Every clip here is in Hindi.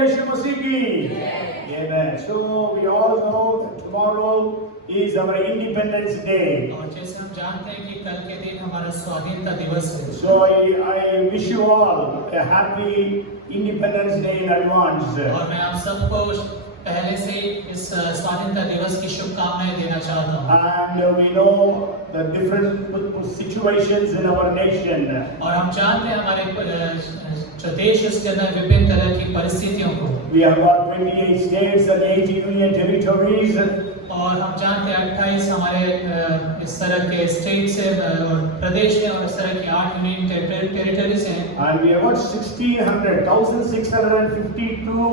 यीशु मसीह की। Amen. So we all know that tomorrow is our Independence Day. और जैसे हम जानते हैं कि कल के दिन हमारा स्वाधीनता दिवस है। So I wish you all a happy Independence Day in advance. और मैं आप सबको पहले से इस स्वाधीनता दिवस की शुभकामनाएं देना चाहता हूँ। And we know the different situations in our nation. और हम जानते हैं हमारे जो देश उसके अंदर विभिन्न तरह की परिस्थितियों को। We have got 28 states and 80 union territories. और हम जानते हैं 28 हमारे इस तरह के स्टेट्स हैं और प्रदेश हैं और इस तरह की 8 यूनियन टेरिटरीज हैं। And we have got 1652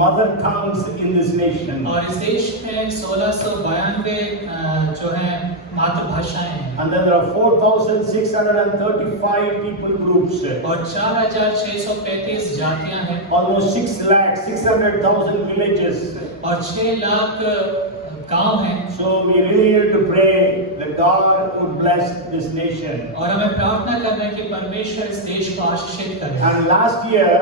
mother tongues in this nation. और इस देश में 1692 जो है मातृभाषाएं हैं। And then there are 4635 people groups. और 4635 जातियां हैं। Almost 6,600,000 villages. और 6 लाख गांव हैं। So we really need to pray that God would bless this nation. और हमें प्रार्थना करना है कि परमेश्वर इस देश को आशीषित करे। And last year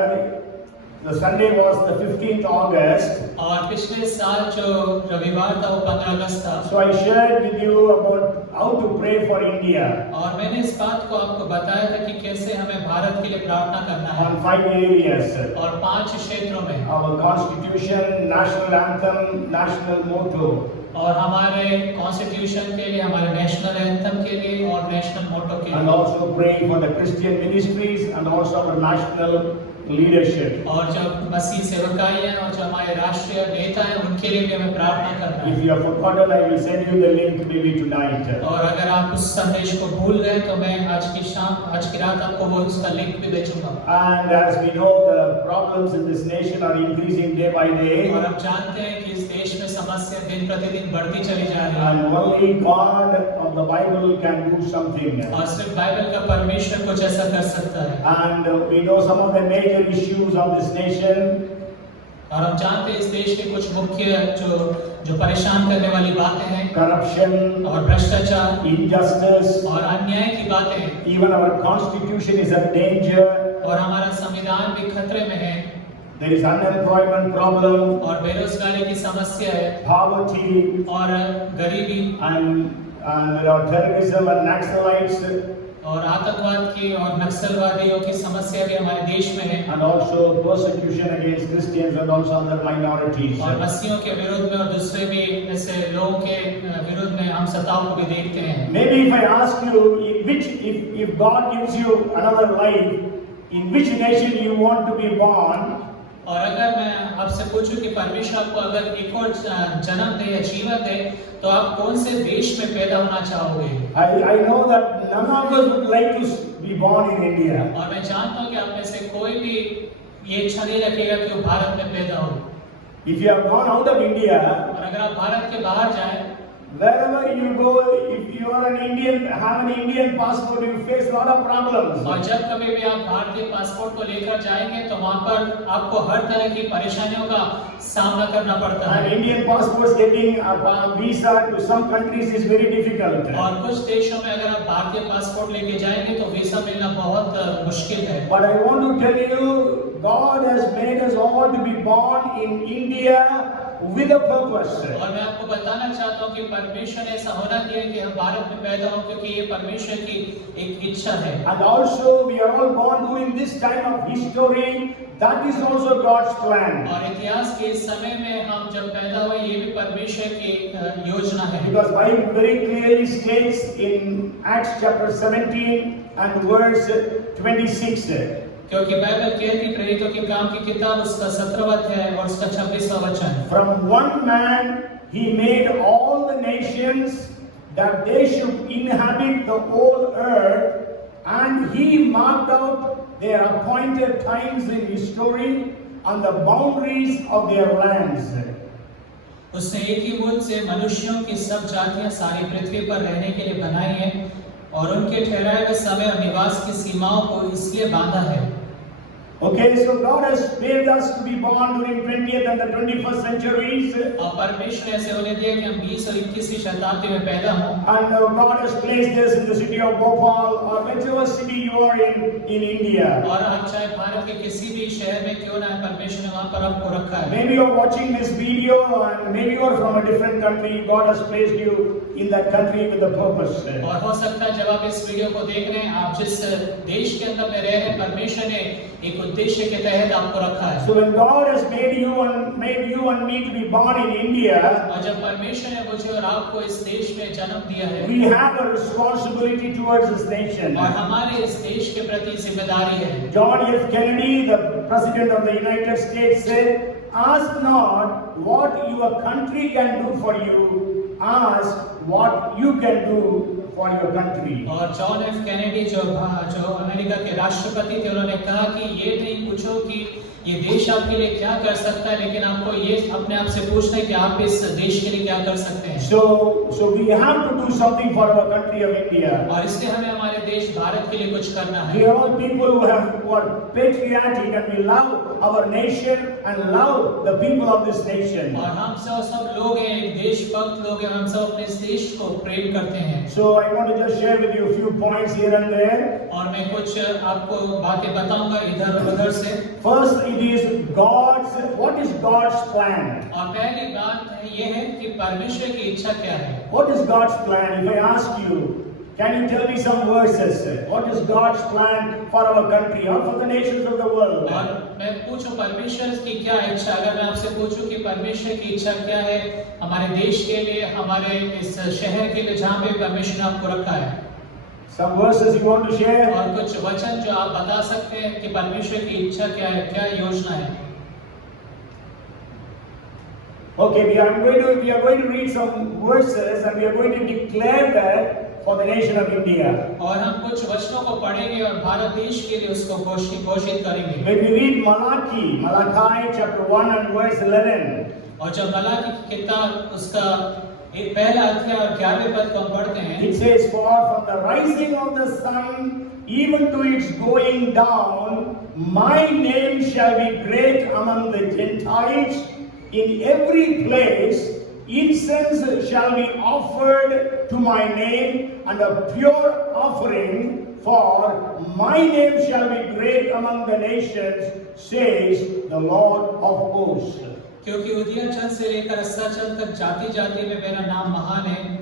the Sunday was the 15th August. और पिछले साल जो रविवार था वो 15 अगस्त था। So I shared with you about how to pray for India. और मैंने इस बात को आपको बताया था कि कैसे हमें भारत के लिए प्रार्थना करना है। On 5 areas. और 5 क्षेत्रों में। Our constitution, national anthem, national motto. और हमारे कॉन्स्टिट्यूशन के लिए, हमारे नेशनल एंथम के लिए और नेशनल मोटो के लिए। And also praying for the Christian ministries and also our national leadership. और जो मसीह सेवकाई हैं और जो हमारे राष्ट्रीय नेता हैं उनके लिए भी हमें प्रार्थना करना है। If you have forgotten, I will send you the link maybe tonight. और अगर आप उस संदेश को भूल गए तो मैं आज की रात आपको वो उसका लिंक भी भेजूंगा। And as we know, the problems in this nation are increasing day by day. और हम जानते हैं कि इस देश में समस्या दिन प्रतिदिन बढ़ती चली जा रही है। And only God of the Bible can do something. और सिर्फ बाइबल का परमेश्वर कुछ ऐसा कर सकता है। And we know some of the major issues of this nation. और हम जानते हैं इस देश के कुछ मुख्य जो परेशान करने वाली बातें हैं। Corruption और भ्रष्टाचार, injustice, और अन्याय की बातें। even our constitution is in danger. और हमारा संविधान भी खतरे में है। There is unemployment problem. और बेरोजगारी की समस्या है। Poverty. और गरीबी। And there are terrorism and Naxalites. और आतंकवाद की और नक्सलवादियों की समस्या भी हमारे देश में है। And also persecution against Christians and also other minorities. और मसीहियों के विरोध में और दूसरे भी ऐसे लोगों के विरोध में हम सताव को भी देखते हैं। Maybe if I ask you, if God gives you another life, in which nation you want to be born? और अगर मैं आपसे पूछूं कि परमेश्वर आपको अगर एक और जन्म दे या जीवन दे तो आप कौन से देश में पैदा होना चाहोगे? I know that none of us would like to be born in India. और मैं जानता हूँ कि आप में से कोई भी ये इच्छा नहीं रखेगा कि वो भारत में पैदा हो। If you have gone out of India, और अगर आप भारत के बाहर जाएं, wherever you go, if you are an Indian, have an Indian passport, you face a lot of problems. और जब कभी भी आप भारतीय पासपोर्ट को लेकर जाएंगे तो वहाँ पर आपको हर तरह की परेशानियों का सामना करना पड़ता है। And Indian passports getting a visa to some countries is very difficult. और कुछ देशों में अगर आप भारतीय पासपोर्ट लेके जाएंगे तो वीजा मिलना बहुत मुश्किल है। But I want to tell you, God has made us all to be born in India with a purpose. और मैं आपको बताना चाहता हूँ कि परमेश्वर ने ऐसा होना दिया कि हम भारत में पैदा हों क्योंकि ये परमेश्वर की एक इच्छा है। And also we are all born during this time of history. That is also God's plan. और इतिहास के इस समय में हम जब पैदा हुए ये भी परमेश्वर की योजना है। Because Bible very clearly states in Acts chapter 17 and verse 26. क्योंकि बाइबल कहती प्रेरितों के काम की किताब उसका 17वां अध्याय और उसका 26वां वचन। From one man he made all the nations that they should inhabit the whole earth, and he marked out their appointed times in history and the boundaries of their lands. उसने एक ही बोझ से मनुष्यों की सब जातियां सारी पृथ्वी पर रहने के लिए बनाई हैं और उनके ठहराए हुए समय और निवास की सीमाओं को इसलिए बांधा है। Okay, so God has made us to be born during 20th and the 21st centuries. और परमेश्वर ऐसे होने दिया कि हम 20 और 21वीं शताब्दी में पैदा हों। And God has placed us in the city of Bhopal or whichever city you are in India. और आप चाहे भारत के किसी भी शहर में क्यों ना है, परमेश्वर ने वहाँ पर आपको रखा है। Maybe you are watching this video and maybe you are from a different country. God has placed you in that country with a purpose. और हो सकता है जब आप इस वीडियो को देख रहे हैं, आप जिस देश के अंदर में रहे हैं, परमेश्वर ने एक उद्देश्य के तहत आपको रखा है। So when God has made you and me to be born in India, और जब परमेश्वर ने मुझे और आपको इस देश में जन्म दिया है, we have a responsibility towards this nation. और हमारे इस देश के प्रति जिम्मेदारी है। John F. Kennedy, the President of the United States, said, "Ask not what your country can do for you, ask what you can do for your country." और जॉन एफ कैनेडी जो अमेरिका के राष्ट्रपति थे, उन्होंने कहा कि ये नहीं पूछो कि ये देश आपके लिए क्या कर सकता है, लेकिन आपको ये अपने आप से पूछना है कि आप इस देश के लिए क्या कर सकते हैं। So we have to do something for our country of India. और इसलिए हमें हमारे देश भारत के लिए कुछ करना We है। are all people who are patriotic and we love our nation and love the people of this nation. और हम सब लोग हैं, एक देशभक्त लोग हैं, हम सब अपने इस देश को प्रेम करते हैं। So I want to just share with you a few points here and there. और मैं कुछ आपको बातें बताऊंगा इधर और उधर से। First, what is God's plan? और पहली बात ये है कि परमेश्वर की इच्छा क्या है। What is God's plan? If I ask you, can you tell me some verses? What is God's plan for our country or for the nations of the world? और मैं पूछूं परमेश्वर की क्या इच्छा, अगर मैं आपसे पूछूं कि परमेश्वर की इच्छा क्या है हमारे देश के लिए, हमारे इस शहर के लिए जहाँ पे परमेश्वर ने आपको रखा है। Some verses you want to share? और कुछ वचन जो आप बता सकते हैं कि परमेश्वर की इच्छा क्या है, क्या योजना है। Okay, we are going to read some verses and we are going to declare that for the nation of India. और हम कुछ वचनों को पढ़ेंगे और भारत देश के लिए उसको घोषित करेंगे। When we read Malachi chapter 1 and verse 11. और जब मलाकी की किताब उसका एक पहला अध्याय और 11वें पद को हम पढ़ते हैं, It says, "For from the rising of the sun even to its going down, my name shall be great among the Gentiles. In every place incense shall be offered to my name, and a pure offering, for my name shall be great among the nations, says the Lord of hosts." क्योंकि उदयाचल से लेकर अस्ताचल तक जाति जाति में मेरा नाम महान है,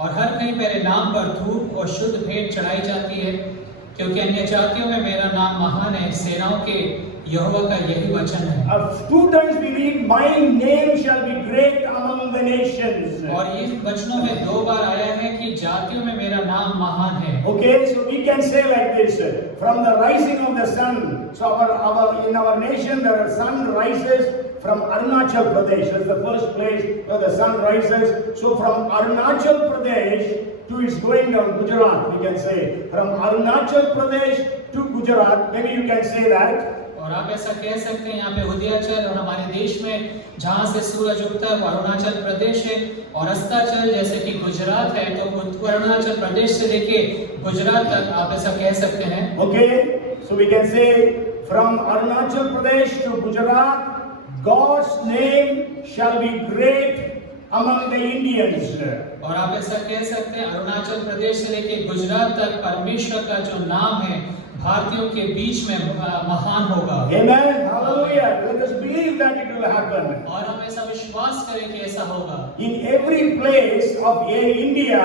और हर कहीं मेरे नाम पर धूप और शुद्ध भेंट चढ़ाई जाती है, क्योंकि अन्य जातियों में मेरा नाम महान है। सेनाओं के यहोवा का यही वचन है। 2 times we read, "My name shall be great among the nations." और ये वचनों में 2 बार आया है कि जातियों में मेरा नाम महान है। Okay, so we can say like this, from the rising of the sun. So in our nation the sun rises from Arunachal Pradesh. That's the first place where the sun rises. So from Arunachal Pradesh to its going down, Gujarat, we can say. From Arunachal Pradesh to Gujarat, maybe you can say that. और आप ऐसा कह सकते हैं, यहाँ पे उदयाचल और हमारे देश में जहाँ से सूरज उगता है वो अरुणाचल प्रदेश है, और अस्ताचल जैसे कि गुजरात है, तो अरुणाचल प्रदेश से लेके गुजरात तक आप ऐसा कह सकते हैं। Okay, so we can say from Arunachal Pradesh to Gujarat, God's name shall be great among the Indians. और आप ऐसा कह सकते हैं अरुणाचल प्रदेश से लेके गुजरात तक परमेश्वर का जो नाम है भारतीयों के बीच में महान होगा। Amen. Hallelujah. Let us believe that it will happen. और हम ऐसा विश्वास करें कि ऐसा होगा। In every place of India,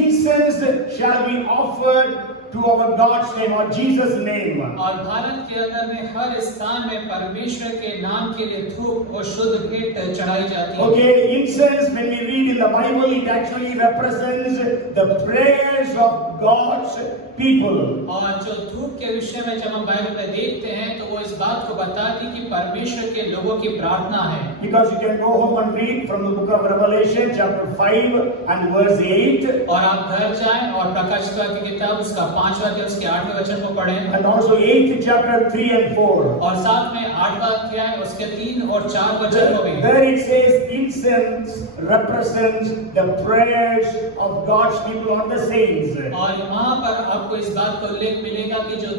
incense shall be offered to our God's name or Jesus' name. और भारत के अंदर में हर स्थान में परमेश्वर के नाम के लिए धूप और शुद्ध भेंट चढ़ाई जाती है। Okay, incense, when we read in the Bible, it actually represents the prayers of God's people. और जो धूप के विषय में जब हम बाइबल में देखते हैं तो वो इस बात को बताती कि परमेश्वर के लोगों की प्रार्थना है। Because you can go home and read from the book of Revelation chapter 5 and verse 8. और आप घर जाएं और प्रकाशित वाक्य की किताब उसका 5वां अध्याय उसके 8वें वचन को पढ़ें। And also 8th chapter 3 and 4. और साथ में 8वां अध्याय उसके 3 और 4 वचन को भी। There it says incense represents the prayers of God's people or the saints. और वहाँ पर आपको इस बात का उल्लेख मिलेगा कि जो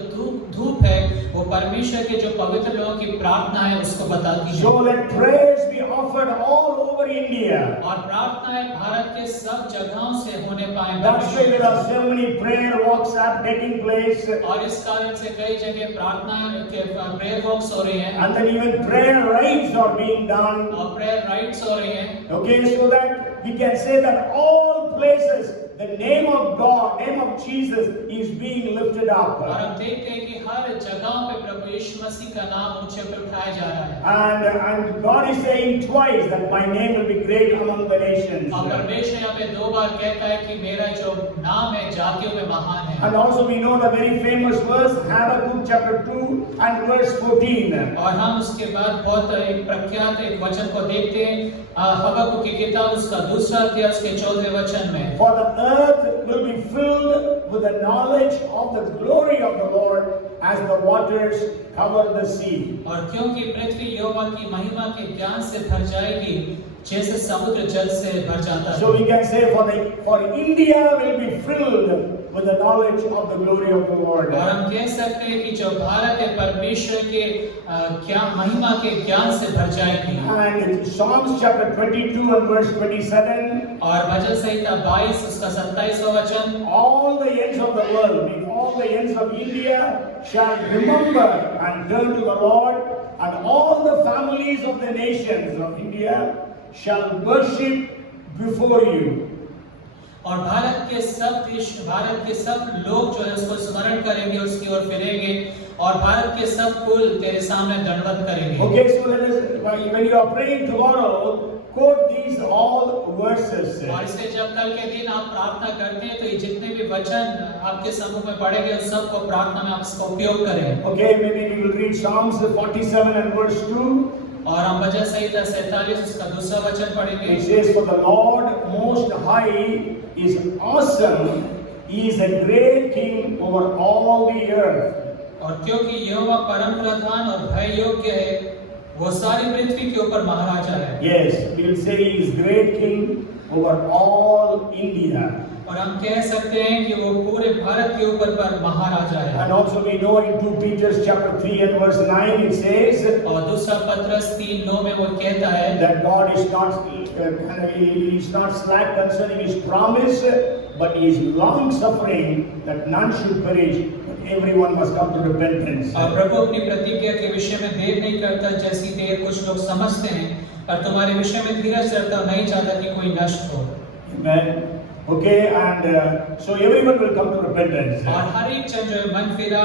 धूप है वो परमेश्वर के जो पवित्र लोगों की प्रार्थना है उसको बताती है। So let prayers be offered all over India. और प्रार्थनाएं भारत के सब जगहों से होने पाए। That's why there are so many prayer walks are taking place. और इस कारण से कई जगह प्रार्थना के प्रेयर वॉक्स हो रही हैं। And then even prayer rites are being done. और प्रेयर राइट्स हो रही हैं। Okay, so that we can say that all places the name of God, name of Jesus is being lifted up. और हम देखते हैं कि हर जगह पे प्रभु यीशु मसीह का नाम ऊंचे पे उठाया जा रहा है। And God is saying twice that my name will be great among the nations. और परमेश्वर यहाँ पे 2 बार कहता है कि मेरा जो नाम है जातियों में महान है। And also we know the very famous verse Habakkuk chapter 2 and verse 14. और हम उसके बाद बहुत एक प्रख्यात एक वचन को देखते हैं हबक्कुक की किताब उसका 2 अध्याय उसके 14वें वचन में। For the earth will be filled with the knowledge of the glory of the Lord as the waters cover the sea. और क्योंकि पृथ्वी यहोवा की महिमा के ज्ञान से भर जाएगी जैसे समुद्र जल से भर जाता है। So we can say for India will be filled with the knowledge of the glory of the Lord. और हम कह सकते हैं कि जो भारत है परमेश्वर के क्या महिमा के ज्ञान से भर जाएगी। And Psalms chapter 22 and verse 27. और भजन संहिता 22 उसका 27वां वचन। All the ends of the world, mean all the ends of India, shall remember and turn to the Lord, and all the families of the nations of India shall worship before you. और भारत के सब लोग जो है उसको स्मरण करेंगे उसकी ओर फिरेंगे और भारत के सब कुल तेरे सामने दंडवत करेंगे। Okay, so let us, when you are praying tomorrow, quote these all verses. और इसलिए जब कल के दिन आप प्रार्थना करते हैं तो ये जितने भी वचन आपके समूह में पढ़ेंगे उस सब को प्रार्थना में आप इसका उपयोग करें। Okay, maybe we will read Psalms 47 and verse 2. और हम भजन संहिता 47 उसका 2 वचन पढ़ेंगे। It says, for the Lord most high is awesome, he is a great king over all the earth. और क्योंकि यहोवा परम प्रधान और भय योग्य है वो सारी पृथ्वी के ऊपर महाराजा है। Yes, we will say he is great king over all India. और हम कह सकते हैं कि वो पूरे भारत के ऊपर पर महाराजा है। And also we know in 2 Peter chapter 3 and verse 9 it says, और 2 पत्रस 3:9 में वो कहता है that God is not slack concerning his promise, but he is long suffering that none should perish, but everyone must come to repentance. और प्रभु अपनी प्रतिज्ञा के विषय में देर नहीं करता जैसी देर कुछ लोग समझते हैं, पर तुम्हारे विषय में धीरज रखता नहीं चाहता कि कोई नष्ट हो। Amen. Okay, and so everyone will come to repentance. और हर एक जन जो है मन फिरा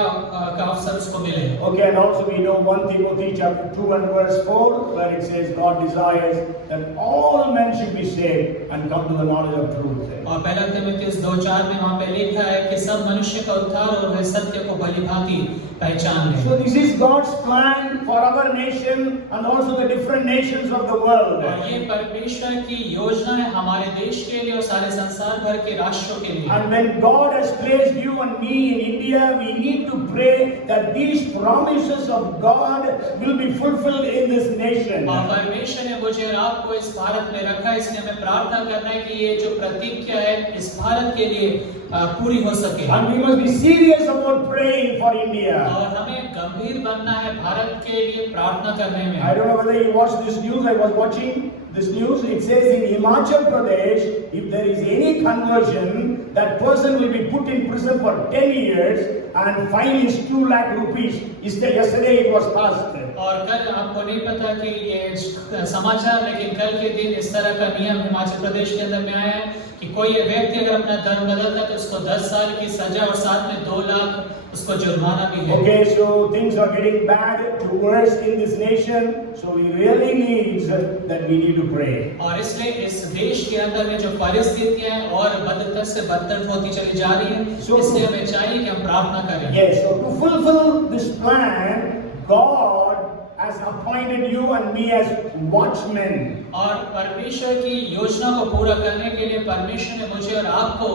का अवसर उसको मिले। Okay, and also we know 1 Timothy chapter 2 and verse 4 where it says God desires that all men should be saved and come to the knowledge of truth. और पहला तीमुथियुस 2:4 में वहाँ पे लिखा है कि सब मनुष्य का उद्धार और वह सत्य को भलीभांति पहचान ले। So this is God's plan for our nation and also the different nations of the world. और ये परमेश्वर की योजना है हमारे देश के लिए और सारे संसार भर के राष्ट्रों के लिए। And when God has placed you and me in India, we need to pray that these promises of God will be fulfilled in this nation. और परमेश्वर ने मुझे और आपको इस भारत में रखा है इसलिए हमें प्रार्थना करना है कि ये जो प्रतिज्ञा है इस भारत के लिए पूरी हो सके। And we must be serious about praying for India. और हमें गंभीर बनना है भारत के लिए प्रार्थना करने में। I don't know whether you watched this news. I was watching this news. It says in Himachal Pradesh, if there is any conversion, that person will be put in prison for 10 years and fine is 2 lakh rupees. Yesterday it was passed. और कल आपको नहीं पता कि ये समाचार लेकिन कल के दिन इस तरह का नियम हिमाचल प्रदेश के अंदर में आया है कि कोई व्यक्ति अगर अपना धर्म बदलता है तो उसको 10 साल की सजा और साथ में 2 लाख उसको जुर्माना भी है। Okay, so things are getting bad to worse in this nation. So we really need that we need to pray. और इसलिए इस देश के अंदर में जो परिस्थितियां और बदतर से बदतर होती चली जा रही हैं, इसलिए हमें चाहिए कि हम प्रार्थना करें। Yes, so to fulfill this plan, God has appointed you and me as watchmen. और परमेश्वर की योजना को पूरा करने के लिए परमेश्वर ने मुझे और आपको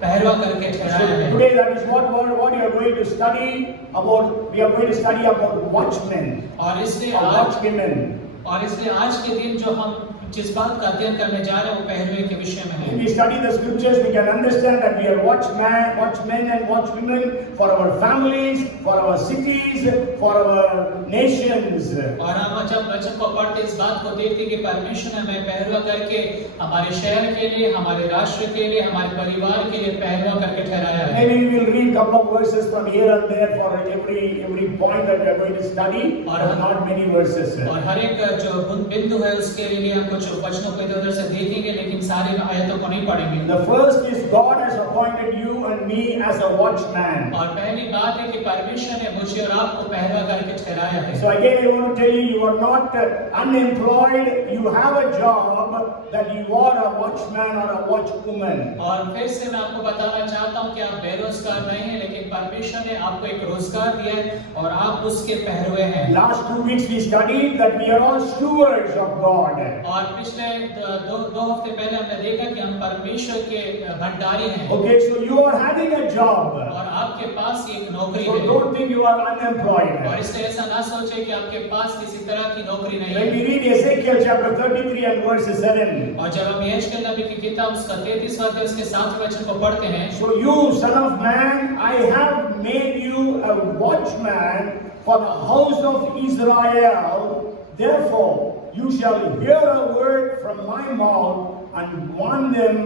पहरवा करके ठहराया है। Today that is what you are going to study about. We are going to study about watchmen और इसलिए watchmen. आज के दिन जो हम जिस बात का अध्ययन करने जा रहे हैं वो पहलुए के विषय में है। If we study the scriptures, we can understand that we are watchmen and watchwomen for our families, for our cities, for our nations. और हम जब वचन को पढ़ते इस बात को देखते कि परमेश्वर ने हमें पहलुआ करके हमारे शहर के लिए, हमारे राष्ट्र के लिए, हमारे परिवार के लिए पहलुआ करके ठहराया है। Maybe we will read a couple of verses from here and there for every point that we are going to study, but not many verses. और हर एक जो बिंदु है उसके लिए हम कुछ वचनों को इधर-उधर से देखेंगे, लेकिन सारे आयतों को नहीं पढ़ेंगे। The first is God has appointed you and me as a watchman. और पहली बात है कि परमेश्वर ने मुझे और आपको पहलुआ करके ठहराया है। So again, I want to tell you, you are not unemployed. You have a job that you are a watchman or a watchwoman. और फिर से मैं आपको बताना चाहता हूँ कि आप बेरोजगार नहीं हैं, लेकिन परमेश्वर ने आपको एक रोजगार दिया है और आप उसके पहरुए हैं। Last 2 weeks we studied that we are all stewards of God. और पिछले दो हफ्ते पहले हमने देखा कि हम परमेश्वर के भंडारी हैं। Okay, so you are having a job. और आपके पास एक नौकरी So है। don't think you are unemployed. और इसलिए ऐसा ना सोचे कि आपके पास किसी तरह की नौकरी नहीं When है। we read Ezekiel chapter 33 and verse 7. और जब हम यहेजकेल नबी की किताब उसका 33वां अध्याय उसके 7वें वचन को पढ़ते हैं, So you, son of man, I have made you a watchman for the house of Israel. Therefore, you shall hear a word from my mouth and warn them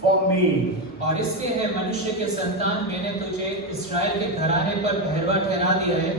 for me. और इसलिए है मनुष्य के संतान, मैंने तुझे इस्राएल के घराने पर पहरुआ ठहरा दिया है,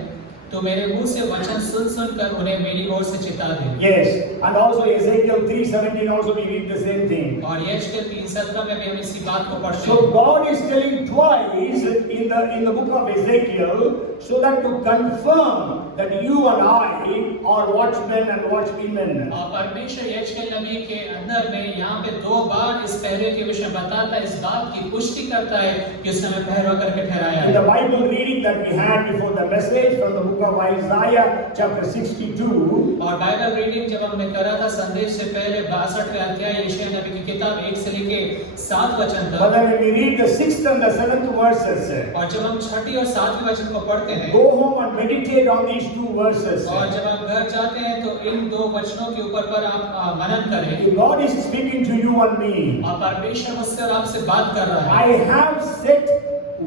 तो मेरे मुंह से वचन सुन कर उन्हें मेरी ओर से चिता दे। Yes, and also Ezekiel 3:17 also we read the same thing. और यहेजकेल 3:17 में भी हम इसी बात को पढ़ते So हैं। God is telling twice in the book of Ezekiel, so that to confirm that you and I are watchmen and watchwomen. और परमेश्वर यहेजकेल नबी के अंदर में यहाँ पे 2 बार इस पहरुए के विषय में बताता है, इस बात की पुष्टि करता है कि उसने हमें पहरुआ करके ठहराया In the है। Bible reading that we had before the message from the book of Isaiah chapter 62, और बाइबल रीडिंग जब हमने करा था संदेश से पहले 62वें अध्याय यशायाह नबी की किताब 1 से लेके 7 वचन but तक, then when we read the 6th and the 7th verses, और जब हम 6ठी और 7वीं वचन को पढ़ते हैं go home and meditate on these 2 verses. और जब आप घर जाते हैं तो इन 2 वचनों के ऊपर पर आप मनन करें। God is speaking to you and me. और परमेश्वर मुझसे और आपसे बात कर रहा है। I have set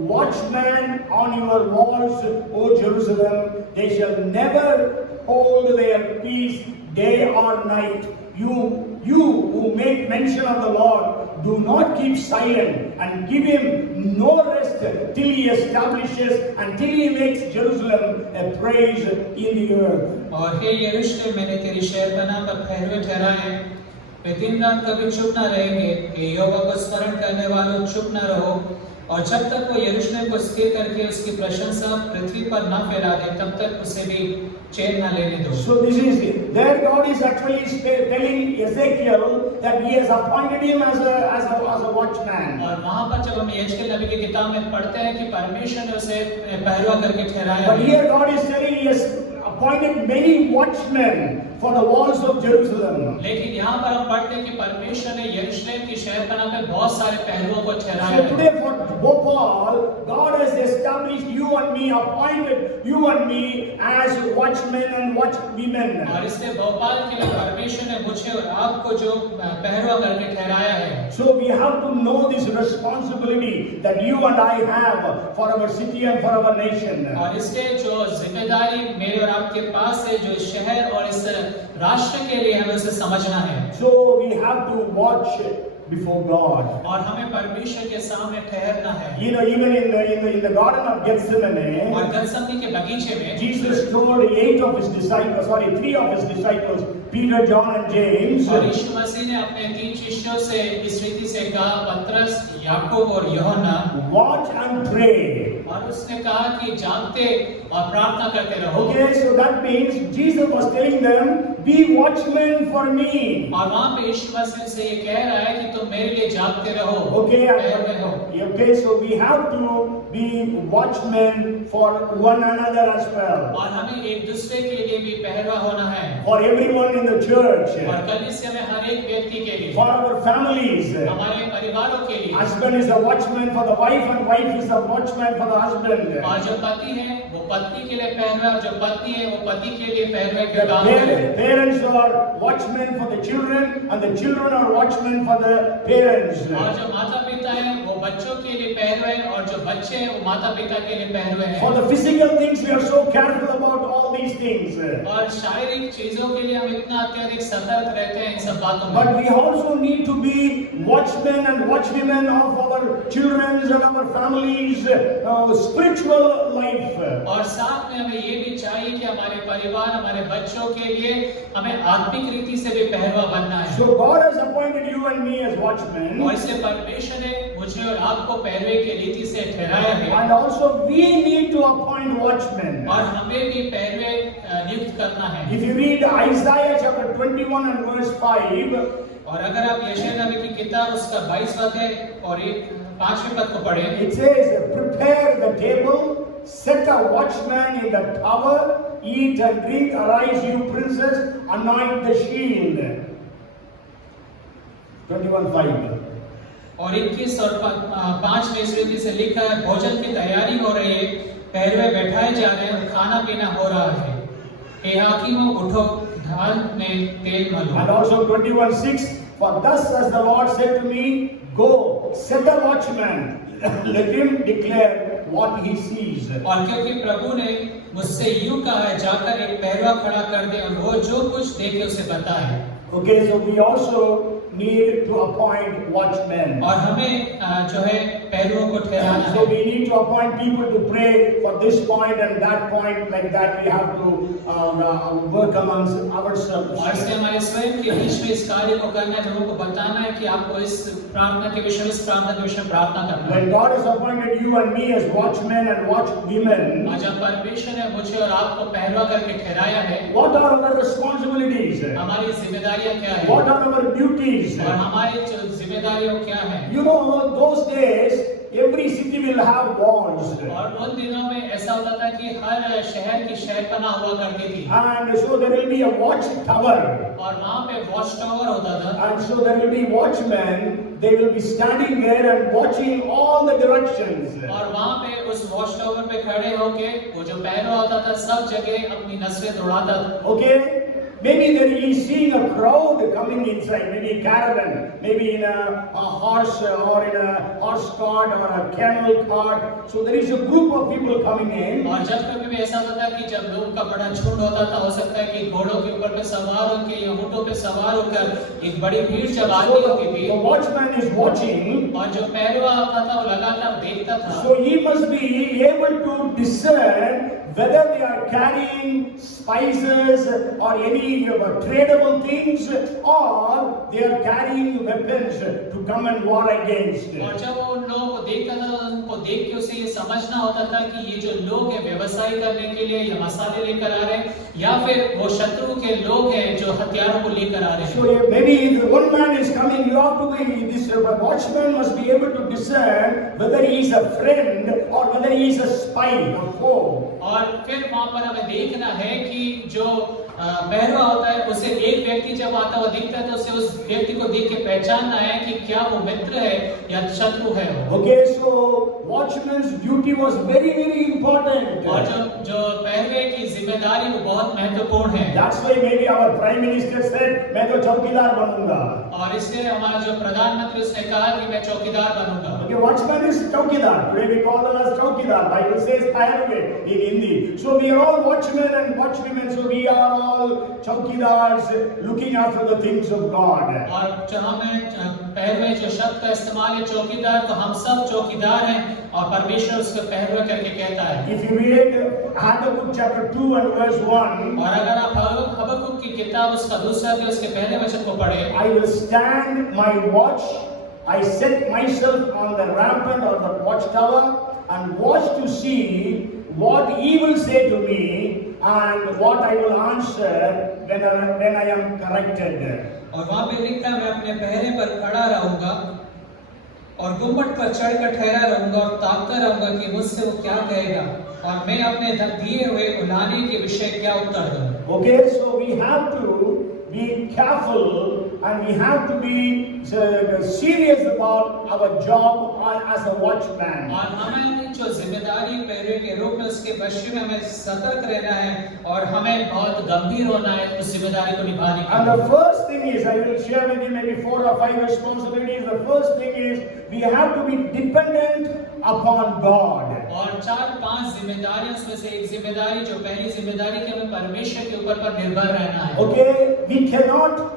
watchmen on your walls, O Jerusalem. They shall never hold their peace day or night. You who make mention of the Lord, do not keep silent and give him no rest till he establishes and till he makes Jerusalem a praise in the earth. और हे यरूशलेम, मैंने तेरी शहरपनाह पर पहरुए ठहराए, वे दिन रात कभी चुप न रहेंगे। हे यहोवा को स्मरण करने वालों, चुप न रहो, और जब तक वो यरूशलेम को स्थिर करके उसकी प्रशंसा पृथ्वी पर न फैला दे, तब तक उसे भी चैन न लेने दो। So this is it. There God is actually telling Ezekiel that he has appointed him as a watchman. और वहाँ पर जब हम यहेजकेल नबी की किताब में पढ़ते हैं कि परमेश्वर ने उसे पहरुआ करके ठहराया, But here God is telling he has appointed many watchmen for the walls of Jerusalem. लेकिन यहाँ पर हम पढ़ते हैं कि परमेश्वर ने यरूशलेम की शहरपनाह पे बहुत सारे पहरुओं को ठहराया So है। today for Bhopal, God has established you and me, appointed you and me as watchmen and watchwomen. और इसलिए भोपाल के लिए परमेश्वर ने मुझे और आपको जो पहरुआ करके ठहराया है। So we have to know this responsibility that you and I have for our city and for our nation. और इसलिए जो जिम्मेदारी मेरे और आपके पास है, जो इस शहर और इस राष्ट्र के लिए हमें उसे समझना है। So we have to watch before God. और हमें परमेश्वर के सामने ठहरना है। You know, even in the Garden of Gethsemane, और गतसमनी के बगीचे में Jesus told 3 of his disciples, Peter, John and James, और यीशु मसीह ने अपने 3 शिष्यों से इस रीति से कहा, पतरस, याकूब और यूहन्ना, watch and pray. और उसने कहा कि जागते और प्रार्थना करते रहो। Okay, so that means Jesus was telling them, be watchmen for me. और वहाँ पे यीशु मसीह से ये कह रहा है कि तुम मेरे लिए जागते रहो, Okay, ठहरे रहो। okay, so we have to be watchmen for one another as well. और हमें एक दूसरे के लिए भी पहरुआ होना है। For everyone in the church, और कलीसिया में हर एक व्यक्ति के लिए, for our families. हमारे परिवारों के लिए, Husband is a watchman for the wife and wife is a watchman for the husband. और जो पति है वो पत्नी के लिए पहरुआ, जो पत्नी है वो पति के लिए पहरुए The के काम करे। parents are watchmen for the children, and the children are watchmen for the parents. और जो माता पिता हैं वो बच्चों के लिए पहरुए हैं और जो बच्चे हैं वो माता पिता के लिए पहरुए For हैं। the physical things, we are so careful about all these things. और शारीरिक चीजों के लिए हम इतना अत्यधिक सतर्क रहते हैं इन सब बातों में। But we also need to be watchmen and watchwomen of our children's and our families' spiritual life. और साथ में हमें ये भी चाहिए कि हमारे परिवार हमारे बच्चों के लिए हमें आत्मिक रीति से भी पहरुआ बनना है। So God has appointed you and me as watchmen. और इसलिए परमेश्वर ने मुझे और आपको पहरुए की रीति से ठहराया है। And also we need to appoint watchmen. और हमें भी पहरुए नियुक्त करना है। If you read Isaiah chapter 21 and verse 5, और अगर आप यशायाह नबी की किताब उसका 22वां अध्याय और 5वें पद को पढ़ें, it says, "Prepare the table, set a watchman in the tower, eat and drink, arise you princes, anoint the shield." 21:5. और 21 और 5 में इस रीति से लिखा है, भोजन की तैयारी हो रही है, पहरुए बैठाए जा रहे हैं और खाना पीना हो रहा है। हे हाकिमों उठो, ढाल में तेल मलो। And also 21:6, "For thus has the Lord said to me, go, set a watchman, let him declare what he sees." और क्योंकि प्रभु ने मुझसे यूं कहा है, जाकर एक पहरुआ खड़ा कर दे और वो जो कुछ देखे उसे बताए। Okay, so we also need to appoint watchmen. और हमें जो है पहरुओं को ठहराना So है। we need to appoint people to pray for this point and that point, like that. We have to work amongst ourselves. और इसलिए हमारे स्वयं के बीच में इस कार्य को करना है, लोगों को बताना है कि आपको इस प्रार्थना के विषय में, इस प्रार्थना के विषय में प्रार्थना करना है। When God has appointed you and me as watchmen and watchwomen, आज जब परमेश्वर ने मुझे और आपको पहरुआ करके ठहराया है, what are our responsibilities? हमारी जिम्मेदारियां क्या है What are our duties? और हमारी जो जिम्मेदारियां क्या है। You know, those days, every city will have walls. और उन दिनों में ऐसा होता था कि हर शहर की शहरपनाह हुआ करती थी And so there will be a watch tower. और वहाँ पे वॉच टावर होता था। And so there will be watchmen. They will be standing there and watching all the directions. और वहाँ पे उस वॉच टावर पे खड़े होके वो जो पहरुआ होता था सब जगह अपनी नस्लें दौड़ाता था। Okay? Maybe there he is seeing a crowd coming inside, maybe a caravan, maybe in a horse or in a horse cart or a camel cart. So there is a group of people coming in. और जब कभी भी ऐसा होता था कि जब लोगों का बड़ा झुंड होता था, हो सकता है कि घोड़ों के ऊपर पे सवार होकर या ऊँटों पे सवार होकर एक बड़ी भीड़ जब आती होती थी, The watchman is watching. और जो पहरुआ होता था वो लगातार देखता था। So he must be able to discern whether they are carrying spices or any tradable things, or they are carrying weapons to come and war against. और जब वो उन लोगों को देखता था, उनको देख के उसे ये समझना होता था कि ये जो लोग हैं व्यवसाय करने के लिए या मसाले लेकर आ रहे हैं, या फिर वो शत्रु के लोग हैं जो हथियारों को लेकर आ रहे हैं। So maybe if one man is coming, you have to be, this watchman must be able to discern whether he is a friend or whether he is a spy or foe. और फिर वहां पर हमें देखना है कि जो पहरुआ होता है उसे एक व्यक्ति जब आता हुआ दिखता है तो उसे उस व्यक्ति को देख के पहचानना है कि क्या वो मित्र है या शत्रु है। Okay, so watchman's duty was very, very important. और जो पहरुए की जिम्मेदारी वो बहुत महत्वपूर्ण है। That's why maybe our prime minister said, मैं तो चौकीदार बनूंगा. और इसलिए हमारा जो प्रधानमंत्री उसने कहा कि मैं चौकीदार बनूंगा। Okay, watchman is चौकीदार. Today we call them as चौकीदार. Bible says pahare in Hindi. So we are all watchmen and watchwomen. So we are all चौकीदार्स looking after the things of God. और जो हमें पहरुए जो शब्द का इस्तेमाल है चौकीदार, तो हम सब चौकीदार हैं और परमेश्वर उसको पहरुआ करके कहता है। If you read Habakkuk chapter 2 and verse 1, और अगर आप हबक्कुक की किताब उसका दूसरा अध्याय उसके पहले वचन को पढ़े, I will stand my watch. I set myself on the rampart or the watchtower and watch to see what he will say to me and what I will answer when I am corrected. और वहाँ पे लिखा है, मैं अपने पहरे पर खड़ा रहूंगा और गुम्बद पर चढ़कर ठहरा रहूंगा और ताकता रहूंगा कि मुझसे वो क्या कहेगा और मैं अपने दिए हुए उलाने के विषय क्या उत्तर दूं। Okay, so we have to be careful and we have to be serious about our job as a watchman. और हमें जो जिम्मेदारी पैरवी के रूप में उसके पश्चिम में हमें सतर्क रहना है और हमें बहुत गंभीर होना है उस जिम्मेदारी को निभाने के And लिए। the first thing is, I will share with you maybe 4 or 5 responsibilities. The first thing is, we have to be dependent upon God. और 4-5 जिम्मेदारियों उसमें से एक जिम्मेदारी जो पहली जिम्मेदारी कि हमें परमेश्वर के ऊपर पर निर्भर रहना है। Okay, we cannot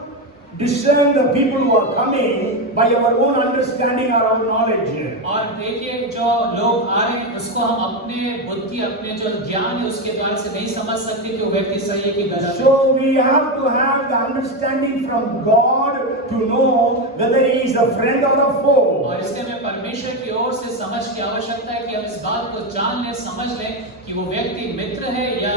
discern the people who are coming by our own understanding or our knowledge. और देखिए जो लोग आ रहे हैं उसको हम अपने बुद्धि अपने जो ज्ञान है उसके द्वारा से नहीं समझ सकते कि वो व्यक्ति सही है कि गलत है। So we have to have the understanding from God to know whether he is a friend or a foe. और इसलिए हमें परमेश्वर की ओर से समझ की आवश्यकता है कि हम इस बात को जान लें समझ लें कि वो व्यक्ति मित्र है या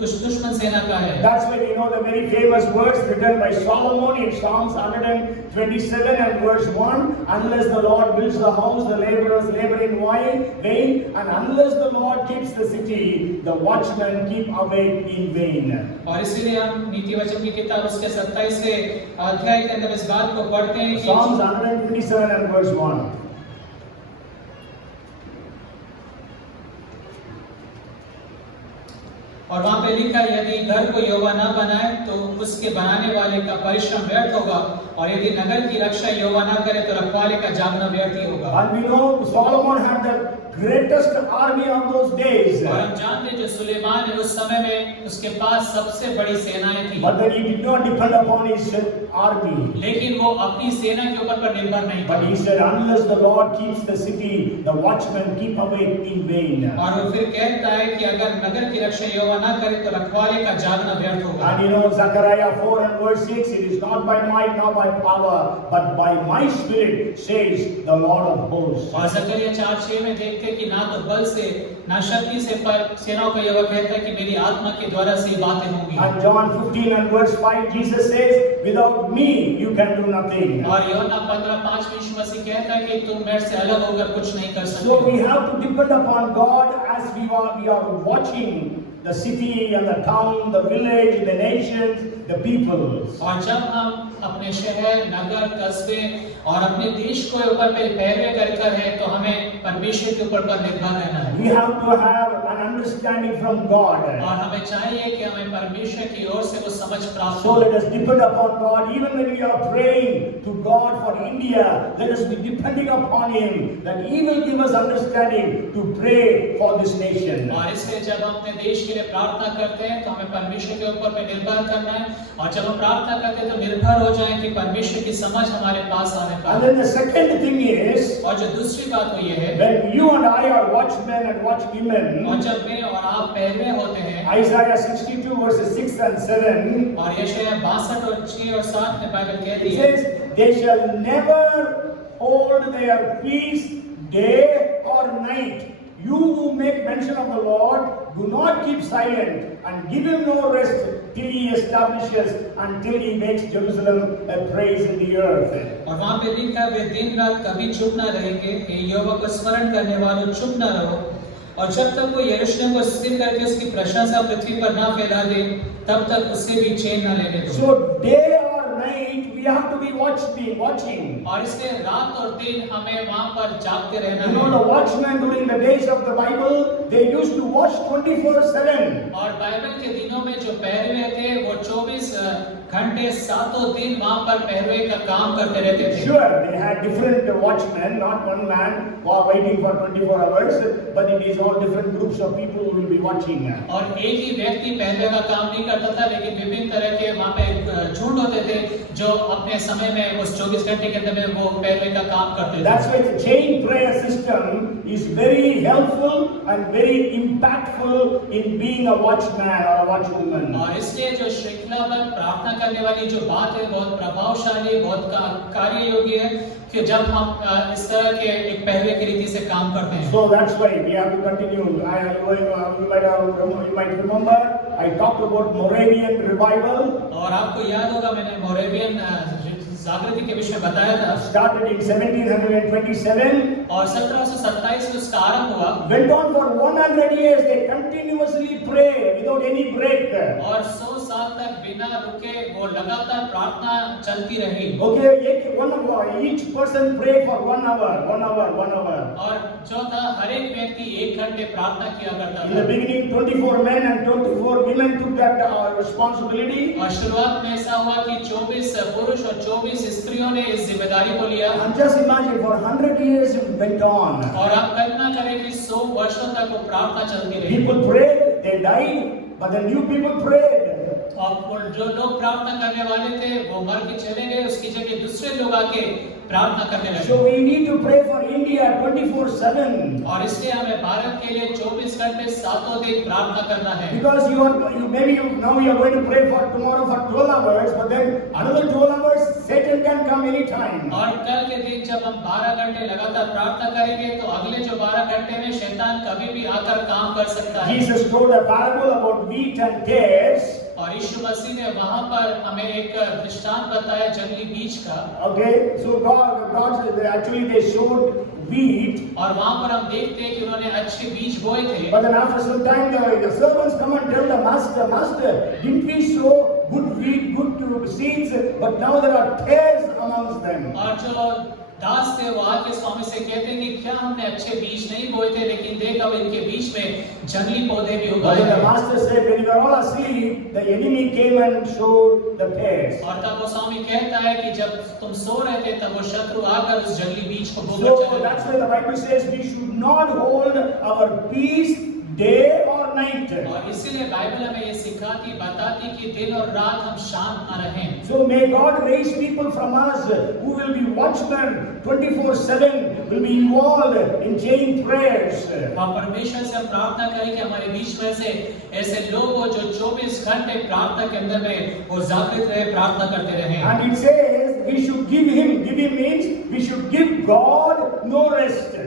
दुश्मन सेना का है। That's why we know the very famous words written by Solomon in Psalms 127 and verse 1. Unless the Lord builds the house, the laborers labor in vain, and unless the Lord keeps the city, the watchmen keep awake in vain. और इसीलिए हम नीति वचन की किताब उसके 27वें अध्याय के अंदर इस बात को पढ़ते हैं कि Psalms 127 and verse 1. और वहां पे लिखा है यदि घर को यहोवा न बनाए तो उसके बनाने वाले का परिश्रम व्यर्थ होगा और यदि नगर की रक्षा यहोवा न करे तो रखवाले का जागना व्यर्थ ही होगा। And we know Solomon had the greatest army of those days. और हम जानते हैं जो सुलेमान है उस समय में उसके पास सबसे बड़ी सेनाएं थी। But then he did not depend upon his army. लेकिन वो अपनी सेना के ऊपर पर निर्भर नहीं था। But he said, unless the Lord keeps the city, the watchmen keep awake in vain. और वो फिर कहता है कि अगर नगर की रक्षा यहोवा न करे तो रखवाले का जागना व्यर्थ होगा। And you know Zechariah 4 and verse 6, it is not by might nor by power, but by my spirit, says the Lord of hosts. और जकरिया 4:6 में देखते हैं कि ना तो बल से ना शक्ति से पर सेनाओं का यहोवा कहता है कि मेरी आत्मा के द्वारा से ये बातें होंगी। And John 15 and verse 5, Jesus says, without me you can do nothing. और यूहन्ना 15:5 में यीशु मसीह कहता है कि तुम मेरे से अलग होकर कुछ नहीं कर सकते। So we have to depend upon God as we are watching the city and the town, the village, the nations, the peoples. और जब हम अपने शहर, नगर, कस्बे और अपने देश को ऊपर पे पैरवी कर है तो हमें परमेश्वर के ऊपर पर निर्भर रहना है। We have to have an understanding from God. और हमें चाहिए कि हमें परमेश्वर की ओर से वो समझ प्राप्त So हो। let us depend upon God. Even when we are praying to God for India, let us be depending upon Him that He will give us understanding to pray for this nation. और इसलिए जब हम अपने देश के लिए प्रार्थना करते हैं तो हमें परमेश्वर के ऊपर पे निर्भर करना है और जब हम प्रार्थना करते हैं तो निर्भर हो जाएं कि परमेश्वर की समझ हमारे पास आने And then the second thing is, और जो दूसरी बात वो ये है when you and I are watchmen and watchwomen, और जब मैं और आप पहले होते हैं Isaiah 62 verses 6 and 7, और यशायाह 62 और 6 और 7 में बाइबल कहती it है says, they shall never hold their peace day or night. You who make mention of the Lord, do not keep silent and give Him no rest till He establishes and till He makes Jerusalem a praise in the earth. और वहाँ पे लिखा है वे दिन रात कभी चुप न रहेंगे, हे यहोवा को स्मरण करने वालों चुप न रहो और जब तक वो यरूशलेम को स्थिर करके उसकी प्रशंसा पृथ्वी पर ना फैला दे तब तक उससे भी चैन न लेने दो। So day or night we have to be watching. और इसलिए रात और दिन हमें वहाँ पर जागते रहना You know, है। the watchmen during the days of the Bible, they used to watch 24/7. और बाइबल के दिनों में जो पहरवे थे वो 24 घंटे सातों दिन वहाँ पर पहरवे का काम करते रहते थे। Sure, they had different watchmen, not one man waiting for 24 hours, but it is all different groups of people who will be watching. और एक ही व्यक्ति पहरवे का काम नहीं करता था लेकिन विभिन्न तरह के वहाँ पे झुंड होते थे जो अपने समय में उस 24 घंटे के अंदर में वो पहरवे का काम करते थे। That's why the chain prayer system is very helpful and very impactful in being a watchman or a watchwoman. और इसलिए जो श्रृंखलाबद्ध प्रार्थना करने वाली जो बात है बहुत प्रभावशाली बहुत कार्य योग्य है कि जब हम इस तरह के एक पहरवे की रीति से काम करते हैं। So that's why we have to continue. You might remember I talked about Moravian revival. और आपको याद होगा मैंने मोरेवियन जागृति के विषय बताया था। Started in 1727 और 1727 में उसका आरंभ हुआ। went on for 100 years. They continuously pray without any break. और 100 साल तक बिना रुके वो लगातार प्रार्थना चलती रही। Okay, each person prayed for 1 hour, 1 hour, 1 hour. और जो था हर एक व्यक्ति 1 घंटे प्रार्थना किया करता In the था। beginning, 24 men and 24 women took that responsibility. और शुरुआत में ऐसा हुआ कि 24 पुरुष और 24 स्त्रियों ने इस जिम्मेदारी को लिया। And just imagine, for 100 years it went on. और आप कल्पना करें कि 100 वर्षों तक वो प्रार्थना चलती रही। People prayed, they died, but the new people prayed. और जो लोग प्रार्थना करने वाले थे वो मर के चले गए, उसकी जगह दूसरे लोग आके प्रार्थना करने लगे। So we need to pray for India 24/7. और इसलिए हमें भारत के लिए 24 घंटे सातों दिन प्रार्थना करना है। Because now you are going to pray for tomorrow for 12 hours, but then another 12 hours Satan can come anytime. और कल के दिन जब हम 12 घंटे लगातार प्रार्थना करेंगे तो अगले जो 12 घंटे में शैतान कभी भी आकर काम कर सकता है। Jesus told a parable about wheat and tares. और यीशु मसीह ने वहां पर हमें एक दृष्टांत बताया जंगली बीज का। Okay, so God actually they showed wheat. और वहां पर हम देखते हैं कि उन्होंने अच्छे बीज बोए थे। But then after some time the servants come and tell the master, didn't we sow good wheat, good seeds, but now there are tares amongst them. और जो दास थे वो आके स्वामी से कहते हैं कि क्या हमने अच्छे बीज नहीं बोए थे, लेकिन देख अब इनके बीच में जंगली पौधे भी उगाए But the हैं। master said, when you were all asleep, the enemy came and showed the tares. और तब वो स्वामी कहता है कि जब तुम सो रहे थे तब वो शत्रु आकर उस जंगली बीज को बोकर So चले that's गए। why the Bible says we should not hold our peace day or night. और इसीलिए बाइबल हमें ये सिखाती बताती कि दिन और रात हम शांत न रहें। So may God raise people from us who will be watchmen 24/7, will be involved in chain prayers. और परमेश्वर से हम प्रार्थना करें कि हमारे बीच में से ऐसे लोग हो जो 24 घंटे प्रार्थना के अंदर में वो जागृत रहे, प्रार्थना करते रहें। And it says we should give him means we should give God no rest.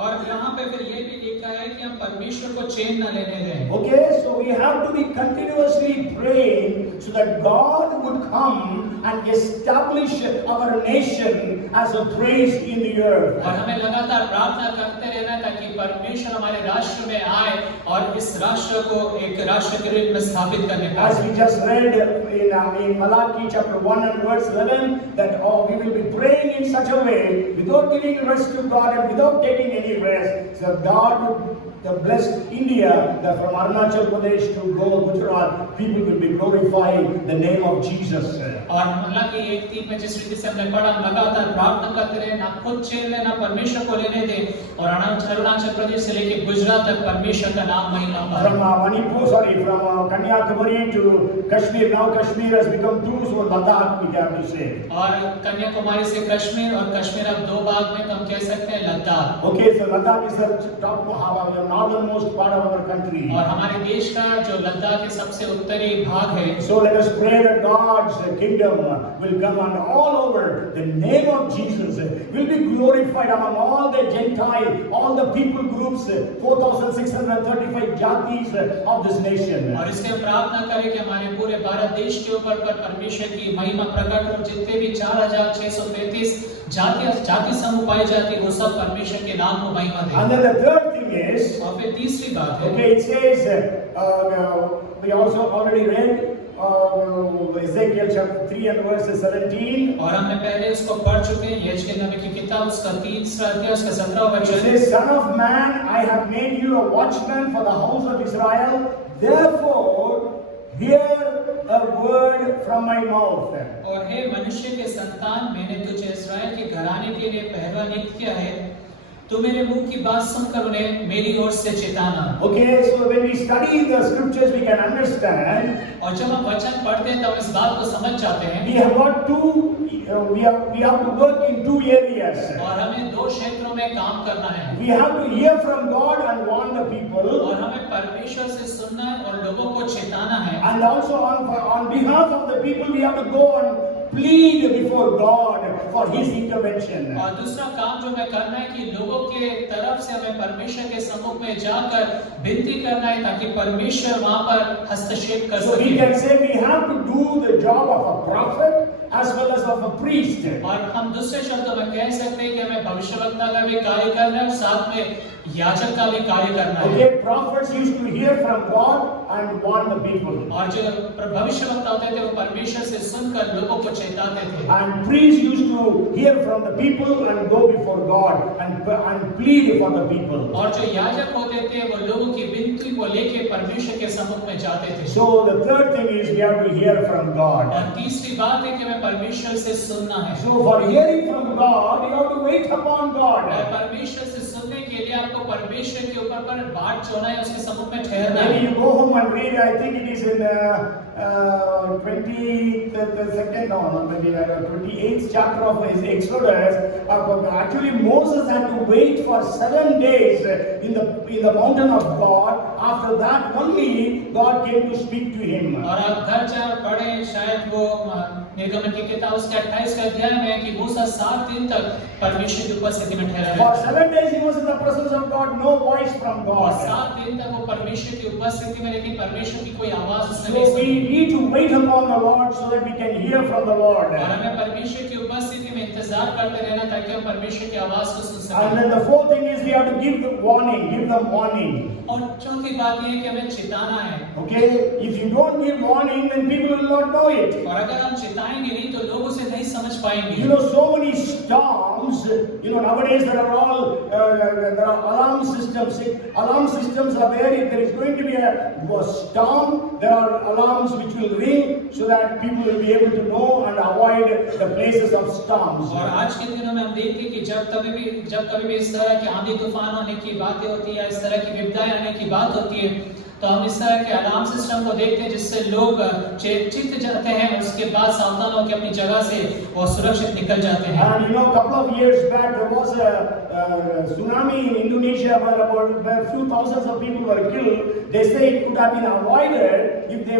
और यहाँ पे फिर ये भी लिखा है कि हम परमेश्वर को चैन न लेने दें। Okay, so we have to be continuously praying so that God would come and establish our nation as a praise in the earth. और हमें लगातार प्रार्थना करते रहना ताकि परमेश्वर हमारे राष्ट्र में आए और इस राष्ट्र को एक राष्ट्र के रूप में स्थापित करने पाए। As we just read in Malachi chapter 1 and verse 11, that we will be praying in such a way without giving rest to God and without taking any rest, so God would bless India, that from Arunachal Pradesh to Gujarat, people will be glorifying the name of Jesus. और मलाकी 1:3 में जिस रीति से हमने पढ़ा, लगातार प्रार्थना करते रहे, ना खुद छेड़ लेना, परमेश्वर को लेने दे, और अरुणाचल प्रदेश से लेकर गुजरात तक परमेश्वर का नाम महिमा पाए। From from Kanyakumari to Kashmir, now Kashmir has become two, so Ladakh we have to say. और कन्याकुमारी से कश्मीर और कश्मीर अब 2 भाग में हम कह सकते हैं Ladakh. Okay, so Ladakh is the top, the northernmost part of our country. और हमारे देश का जो लद्दाख के सबसे उत्तरी भाग है। So let us pray that God's kingdom will come, and all over the name of Jesus will be glorified among all the Gentile, all the people groups, 4,635 jatis of this nation. और इसलिए प्रार्थना करें कि हमारे पूरे भारत देश के ऊपर पर परमेश्वर की महिमा प्रकट हो, जितने भी 4,635 जाति समूह पाए जाते हैं वो सब परमेश्वर के नाम को महिमा दें। And then the third thing is, और फिर तीसरी बात है, okay, it says we also already read Ezekiel chapter 3 and verse 17. और हमने पहले इसको पढ़ चुके हैं, यहेजकेल नबी की किताब उसका 3 अध्याय उसका 17वां It वचन। says, Son of man, I have made you a watchman for the house of Israel. Therefore, hear a word from my mouth. और हे मनुष्य के संतान, मैंने तुझे इस्राएल के घराने के लिए पहलवा नियुक्त किया है, तू मेरे मुंह की बात सुनकर उन्हें मेरी ओर से चेताना। Okay, so when we study the scriptures, we can understand. और जब हम वचन पढ़ते हैं तब इस बात को समझ जाते हैं। We have got we have to work in 2 areas. और हमें 2 क्षेत्रों में काम करना है। We have to hear from God and warn the people. और हमें परमेश्वर से सुनना है और लोगों को चेताना है। And also on behalf of the people, we have to go and plead before God for His intervention. और दूसरा काम जो हमें करना है कि लोगों के तरफ से हमें परमेश्वर के सम्मुख में जाकर विनती करना है ताकि परमेश्वर वहां पर हस्तक्षेप कर So we सके। can say we have to do the job of a prophet as well as of a priest. और हम दूसरे शब्दों में कह सकते हैं कि हमें भविष्यवक्ता का भी कार्य करना है और साथ में याजक का भी कार्य करना है। Okay, prophets used to hear from God and warn the people. और जो भविष्यवक्ता होते थे वो परमेश्वर से सुनकर लोगों को चेताते थे। And priests used to hear from the people and go before God and plead for the people. और जो याजक होते थे वो लोगों की विनती को लेके परमेश्वर के सम्मुख में जाते थे। So the third thing is we have to hear from God. और तीसरी बात है कि हमें परमेश्वर से सुनना है। So for hearing from God, you have to wait upon और God. परमेश्वर से सुनने के लिए आपको परमेश्वर के ऊपर पर बाट जोड़ना है, उसके सम्मुख में ठहरना Maybe है। you go home and read, I think it is in 28th chapter of his Exodus. Actually, Moses had to wait for 7 days in the mountain of God. After that, only God came to speak to him. और आप घर जाकर पढ़ें, शायद वो निर्गमन की किताब उसके 28 का अध्याय में कि मूसा 7 दिन तक परमेश्वर की उपस्थिति में ठहरा For रहा। 7 days he was in the presence of God, no voice from और God. 7 दिन तक वो परमेश्वर की उपस्थिति में, लेकिन परमेश्वर की कोई आवाज उसने So नहीं we सुनी। need to wait upon the Lord so that we can hear from the Lord. और हमें परमेश्वर की उपस्थिति में इंतजार करते रहना ताकि हम परमेश्वर की आवाज को सुन And सकें। then the fourth thing is we have to give them warning. और चौथी बात ये है कि हमें चिताना है। Okay, if you don't give warning, then people will not know it. और अगर हम चिताएंगे नहीं तो लोग उसे नहीं समझ पाएंगे। You know, so many storms. You know, nowadays there are alarm systems. Alarm systems are there. If there is going to be a storm, there are alarms which will ring so that people will be able to know and avoid the places of storms. और आज के दिनों में हम देखते हैं कि जब कभी भी इस तरह के आंधी तूफान होने की बातें होती है या इस तरह की विपदाएं आने की बात होती है तो हम इस तरह के अलार्म सिस्टम को देखते हैं जिससे लोग चित जाते हैं और उसके बाद सावधान होकर अपनी जगह से वो सुरक्षित निकल जाते हैं। And you know, a couple of years back there was a tsunami in Indonesia where few thousands of people were killed. They say it could have been avoided if the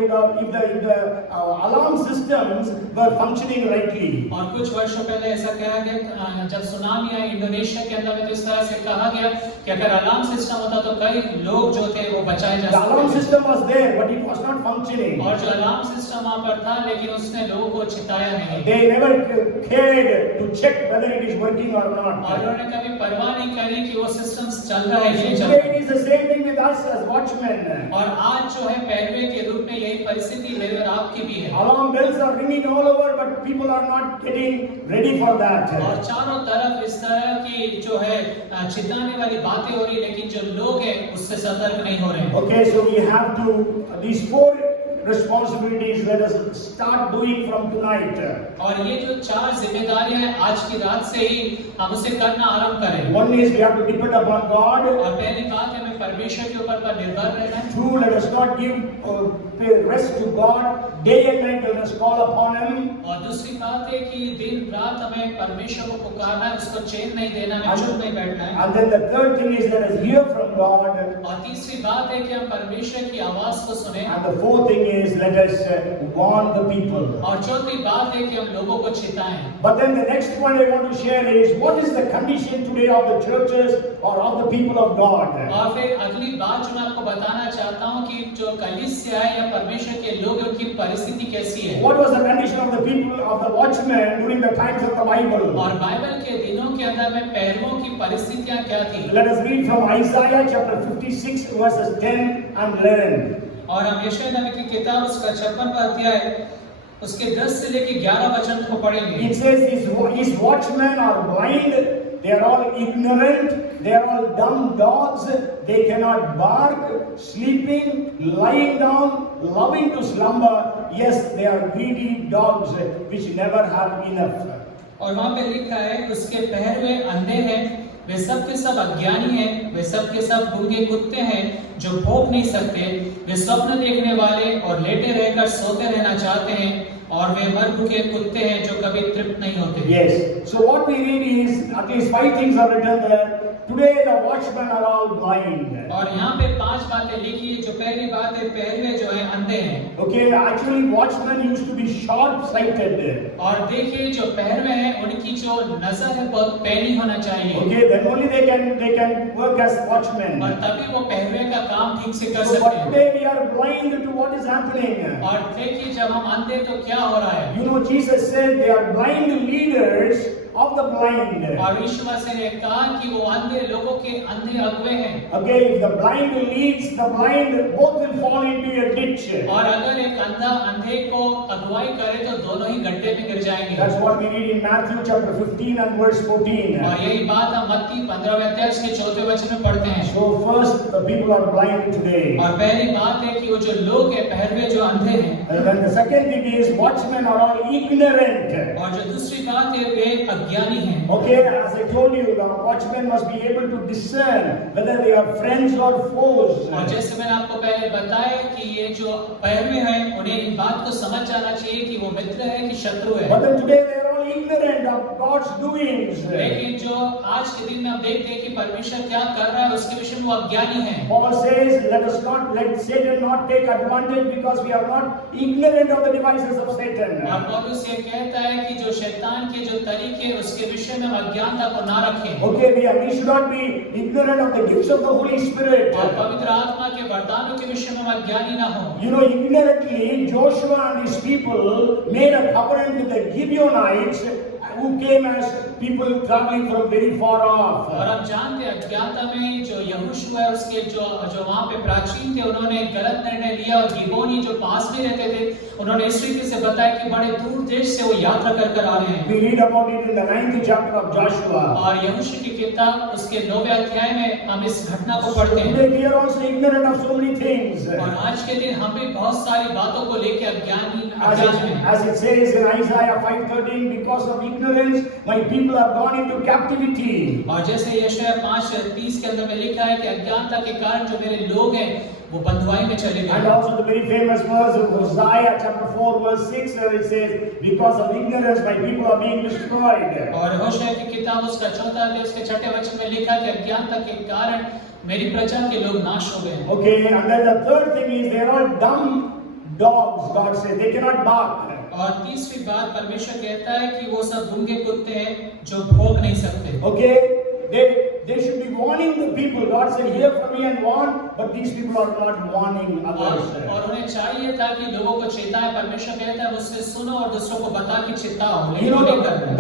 alarm systems were functioning rightly. और कुछ वर्षों पहले ऐसा कहा गया जब सुनामी आई इंडोनेशिया के अंदर में तो इस तरह से कहा गया कि अगर अलार्म सिस्टम होता तो कई लोग जो थे वो बचाए जा The alarm सकते थे। system was there, but it was not functioning. और जो अलार्म सिस्टम वहाँ पर था लेकिन उसने लोगों को चिताया नहीं। They never cared to check whether it is working or और not. उन्होंने कभी परवाह नहीं करी कि वो सिस्टम चल रहा है या नहीं चल Today रहा it is the same thing with us as watchmen. है। और आज जो है पैरवे के रूप में यही परिस्थिति मेरे और आपकी भी है। Alarm bells are ringing all over, but people are not getting ready for that. और चारों तरफ इस तरह की जो है चिताने वाली बातें हो रही लेकिन जो लोग हैं उससे सतर्क नहीं हो रहे हैं। Okay, so we have to, these 4 responsibilities, let us start doing from tonight. और ये जो 4 जिम्मेदारियां हैं आज की रात से ही हम उसे करना आरंभ करें। One is we have to depend upon God. और पहली बात है हमें परमेश्वर के ऊपर पर निर्भर रहना है। 2, let us not give rest to God. Day and night let us call upon Him. और दूसरी बात है कि दिन रात हमें परमेश्वर को पुकारना है, उसको चैन नहीं देना है, चुप नहीं बैठना है। And then the third thing is let us hear from God. और तीसरी बात है कि हम परमेश्वर की आवाज को सुने। And the fourth thing is let us warn the people. और चौथी बात है कि हम लोगों को चिताएं। But then the next point I want to share is what is the condition today of the churches or of the people of God? और फिर अगली बात जो मैं आपको बताना चाहता हूँ कि जो कलीसिया है या परमेश्वर के लोग उनकी परिस्थिति कैसी है। What was the condition of the people of the watchmen during the times of the Bible? और बाइबल के दिनों के अंदर में पैरों की परिस्थितियां क्या थी। Let us read from Isaiah chapter 56 verses 10 and 11. और हम यशायाह नबी की किताब उसका 56वां अध्याय उसके 10 से लेके 11 वचन को पढ़ेंगे। It says his watchmen are blind, they are all ignorant, they are all dumb dogs, they cannot bark, sleeping, lying down, loving to slumber, yes they are greedy dogs which never have enough. और वहाँ पे लिखा है उसके पहरवे अंधे हैं, वे सब के सब अज्ञानी हैं, वे सब के सब गूंगे कुत्ते हैं जो भौंक नहीं सकते, वे स्वप्न देखने वाले और लेटे रहकर सोते रहना चाहते हैं और वे मर भूखे कुत्ते हैं जो कभी तृप्त नहीं होते। Yes. So what we read is at least 5 things are written there. Today the watchmen are all blind. और यहाँ पे 5 बातें लिखी है। जो पहली बात है पहरवे जो है अंधे हैं। Okay, actually watchmen used to be sharp-sighted. और देखिए जो पहरवे हैं उनकी जो नजर है बहुत पैनी होना चाहिए। Okay, then only they can work as watchmen. और तभी वो पहरवे का काम ठीक से कर So, सकते but हैं। today we are blind to what is happening. और देखिए जब हम अंधे तो क्या हो रहा है। You know, Jesus said they are blind leaders of the blind. और यीशु मसीह ने कहा कि वो अंधे लोगों के अंधे अगुवे हैं। Okay, if the blind leads the blind, both will fall into a ditch. और अगर एक अंधा अंधे को अगुवाई करे तो दोनों ही गड्ढे में गिर जाएंगे। That's what we read in Matthew chapter 15 and verse 14. और यही बात हम मत्ती 15वें अध्याय के 4वें वचन में पढ़ते हैं। So first, the people are blind today. और पहली बात है कि वो जो लोग हैं पहरवे जो अंधे हैं। And then the second thing is watchmen are all ignorant. और जो दूसरी बात है वे अज्ञानी हैं। Okay, as I told you, the watchmen must be able to discern whether they are friends or foes. और जैसे मैंने आपको पहले बताया कि ये जो पहरवे हैं उन्हें इन बात को समझ जाना चाहिए कि वो मित्र है कि शत्रु है। But then today they are all ignorant of God's doings. लेकिन जो आज के दिन में हम देखते हैं कि परमेश्वर क्या कर रहा है उसके विषय में वो अज्ञानी हैं। Paul says, let Satan not take advantage because we are not ignorant of the devices of Satan. और पौलुस ये कहता है कि जो शैतान के जो तरीके उसके विषय में हम अज्ञानता को ना रखें। Okay, we should not be ignorant of the gifts of the Holy Spirit. और पवित्र आत्मा के वरदानों के विषय में हम अज्ञानी ना हो। You know, ignorantly, Joshua and his people made a covenant with the Gibeonites who came as people traveling from very far off. और हम जानते हैं अज्ञानता में जो यहोशू है उसके जो वहाँ पे प्राचीन थे उन्होंने एक गलत निर्णय लिया और गिबोनी जो पास में रहते थे उन्होंने इस रीति से बताया कि बड़े दूर देश से वो यात्रा कर आ रहे हैं। We read about it in the 9th chapter of Joshua. और यहोशू की किताब उसके 9वें अध्याय में हम इस घटना को पढ़ते हैं। Today we are also ignorant of so many things. और आज के दिन हम भी बहुत सारी बातों को लेकर अज्ञान हैं। As it says in Isaiah 5:13, because of ignorance, my people have gone into captivity. और जैसे यशायाह 5:30 के अंदर में लिखा है कि अज्ञानता के कारण जो मेरे लोग हैं वो बंधुआई में चले गए। And also the very famous verse of Hosea chapter 4 verse 6 where it says, because of ignorance my people are being destroyed. और होशे की किताब उसका 4वां अध्याय उसके 6वें वचन में लिखा है कि अज्ञानता के कारण मेरी प्रजा के लोग नाश हो गए। Okay, and then the third thing is they are all dumb dogs, God says, they cannot bark. और तीसरी बात परमेश्वर कहता है कि वो सब गूंगे कुत्ते हैं जो भौंक नहीं सकते। Okay, they should be warning the people. God said, hear from me and warn, but these people are not warning others. और उन्हें चाहिए था कि लोगों को चेताए। परमेश्वर कहता है मुझसे सुनो और दूसरों को बता कि चेताओ। You know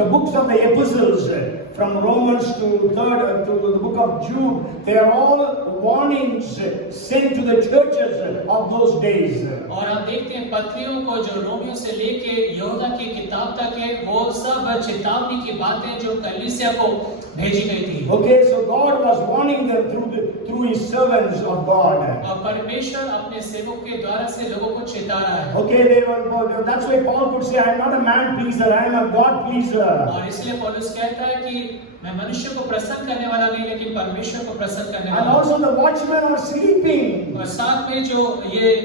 the books of the epistles from Romans to the book of Jude, they are all warnings sent to the churches of those days. और हम देखते हैं पत्रियों को जो रोमियो से लेके यहूदा की किताब तक है वो सब चेतावनी की बातें जो कलीसिया को भेजी गई थी। Okay, so God was warning them through his servants of God. और परमेश्वर अपने सेवक के द्वारा से लोगों को चेता रहा है। Okay, that's why Paul could say, I am not a man pleaser, I am a God pleaser. और इसलिए पौलुस कहता है कि मैं मनुष्य को प्रसन्न करने वाला नहीं लेकिन परमेश्वर को प्रसन्न करने And वाला। also the watchmen are sleeping. और साथ में जो ये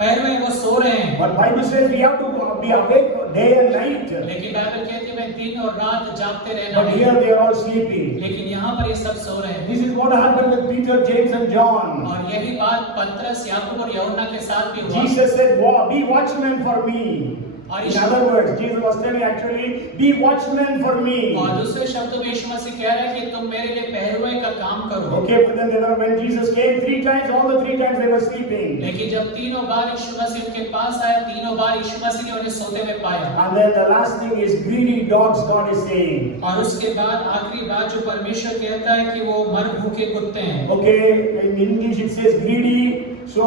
पहरवे वो सो रहे हैं। But Bible says we have to be awake day and night. लेकिन बाइबल कहती है मैं दिन और रात जागते रहना But है। here they are all sleeping. लेकिन यहाँ पर ये सब सो रहे हैं। This is what happened with Peter, James and John. और यही बात पतरस याकूब और यूहन्ना के साथ भी हुआ। Jesus said, be watchmen for me. In other words, Jesus was telling actually, be watchmen for me. और दूसरे शब्दों में यीशु मसीह कह रहा है कि तुम मेरे लिए पहरुए का काम करो। Okay, but then when Jesus came 3 times, all the 3 times they were sleeping. लेकिन जब तीनों बार यीशु मसीह उनके पास आया तीनों बार यीशु मसीह ने उन्हें सोते हुए पाया। And then the last thing is greedy dogs, God is saying. और उसके बाद आखिरी बात जो परमेश्वर कहता है कि वो मर भूखे कुत्ते हैं। Okay, in English it says greedy. So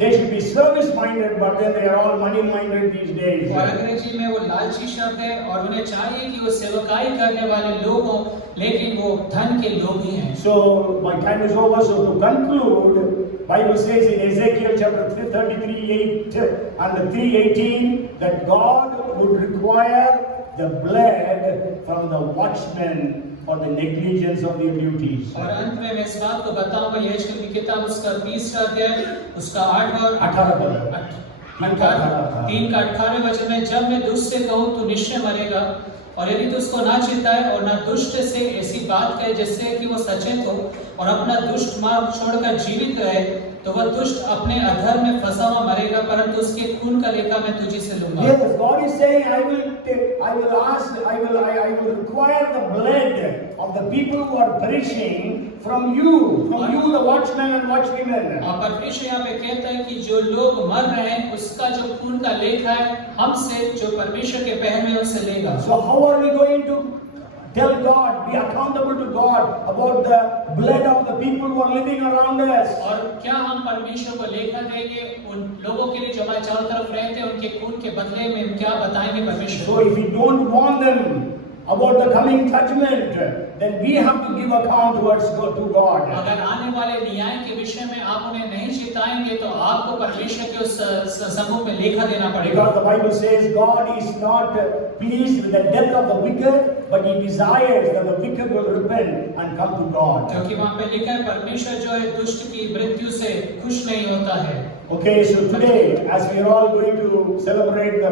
they should be service minded, but then they are all money minded these days. और अंग्रेजी में वो लालची शब्द है और उन्हें चाहिए कि वो सेवकाई करने वाले लोग हों लेकिन वो धन के लोग ही हैं। So my time is over. So to conclude, Bible says in Ezekiel chapter 33:8 and 3:18 that God would require the blood from the watchmen for the negligence of their duties. और अंत में मैं इस बात को बताऊंगा यहेजकेल की किताब उसका 30वां अध्याय उसका 8 और 18 पद। 3 का 18 वचन में जब मैं दुष्ट से कहूँ तू निश्चय मरेगा और यदि तू उसको ना चिताए और ना दुष्ट से ऐसी बात कहे जिससे कि वो सचेत हो और अपना दुष्ट मार्ग छोड़कर जीवित रहे तो वह दुष्ट अपने अधर्म में फंसा हुआ मरेगा, परंतु उसके खून का लेखा मैं तुझी से लूंगा। Yes, God is saying, I will require the blood of the people who are perishing from you, the watchmen and watchwomen. और परमेश्वर यहाँ पे कहता है कि जो लोग मर रहे हैं उसका जो खून का लेखा है हमसे, जो परमेश्वर के पहन में उससे लेगा। So how are we going to tell God, be accountable to God about the blood of the people who are living around us? और क्या हम परमेश्वर को लेखा देंगे उन लोगों के लिए जो हमारे चारों तरफ रहते हैं, उनके खून के बदले में क्या बताएंगे परमेश्वर? So if we don't warn them about the coming judgment, then we have to give account to God. अगर आने वाले न्याय के विषय में आप उन्हें नहीं चेताएंगे तो आपको परमेश्वर के उस सम्मुख में लेखा देना पड़ेगा। Because the Bible says God is not pleased with the death of the wicked, but He desires that the wicked will repent and come to God. क्योंकि वहाँ पे लिखा है परमेश्वर जो है दुष्ट की मृत्यु से खुश नहीं होता है। Okay, so today, as we are all going to celebrate the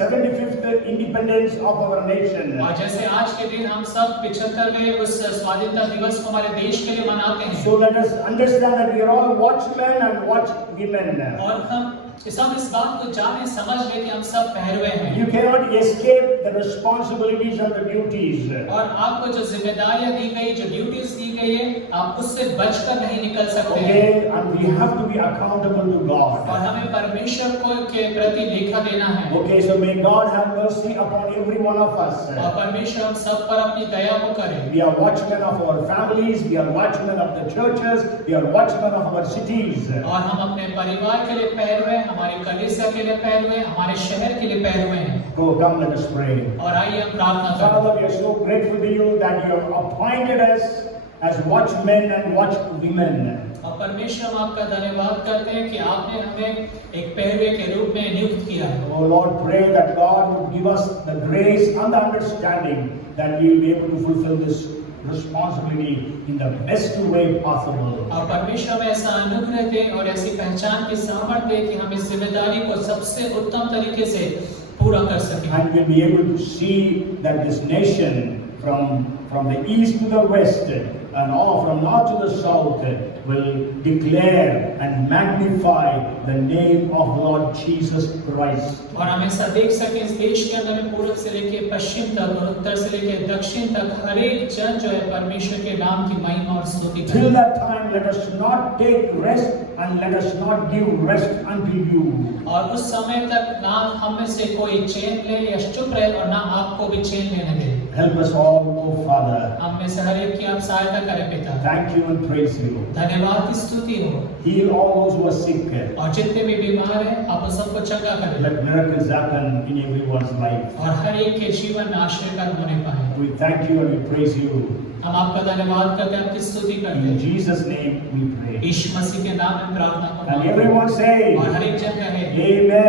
75th independence of our nation, और जैसे आज के दिन हम सब 75वें उस स्वाधीनता दिवस को हमारे देश के लिए मनाते हैं, so let us understand that we are all watchmen and watchwomen. और हम सब इस बात को जाने समझ ले कि हम सब पहरुए हैं। You cannot escape the responsibilities and the duties. और आपको जो जिम्मेदारियां दी गई, जो ड्यूटीज दी गई है, आप उससे बचकर नहीं निकल सकते हैं। Okay, and we have to be accountable to God. और हमें परमेश्वर को के प्रति लेखा देना है। Okay, so may God have mercy upon every one of us. और परमेश्वर हम सब पर अपनी दया को करे। We are watchmen of our families, we are watchmen of the churches, we are watchmen of our cities. और हम अपने परिवार के लिए पहरुए हैं, हमारी कलीसिया के लिए पहरुए हैं, हमारे शहर के लिए पहरुए हैं। Go, come, let us pray. और आइए हम प्रार्थना करें। Father, we are so grateful to you that you have appointed us as watchmen and watchwomen. और परमेश्वर हम आपका धन्यवाद करते हैं कि आपने हमें एक पहरुए के रूप में नियुक्त किया है। Oh Lord, pray that God would give us the grace and the understanding that we will be able to fulfill this responsibility in the best way possible. और परमेश्वर में ऐसा अनुग्रह दे और ऐसी पहचान की सामर्थ्य दे कि हम इस जिम्मेदारी को सबसे उत्तम तरीके से पूरा कर सकें। And we'll be able to see that this nation from the east to the west and all from north to the south will declare and magnify the name of Lord Jesus Christ. और हम ऐसा देख सकें इस देश के अंदर में पूर्व से लेके पश्चिम तक और उत्तर से लेके दक्षिण तक हर एक जन जो है परमेश्वर के नाम की महिमा और स्तुति करे। Till that time, let us not take rest and let us not give rest unto you. और उस समय तक ना हम में से कोई चैन ले या चुप रहे और ना आपको भी चैन लेने दे। Help us all, oh Father. हम में से हर एक की आप सहायता करें पिता। Thank you and praise you. धन्यवाद स्तुति हो। Heal all those who are sick. और जितने भी बीमार हैं आप उन सबको चंगा करें। Let miracles happen in everyone's life. और हर एक के जीवन में आशीर्वाद होने पाए। We thank you and we praise you. हम आपका धन्यवाद करते हैं, आपकी स्तुति करते In हैं। Jesus' name we pray. यीशु मसीह के नाम में प्रार्थना करते And हैं। everyone say, और हर एक जन कहे Amen.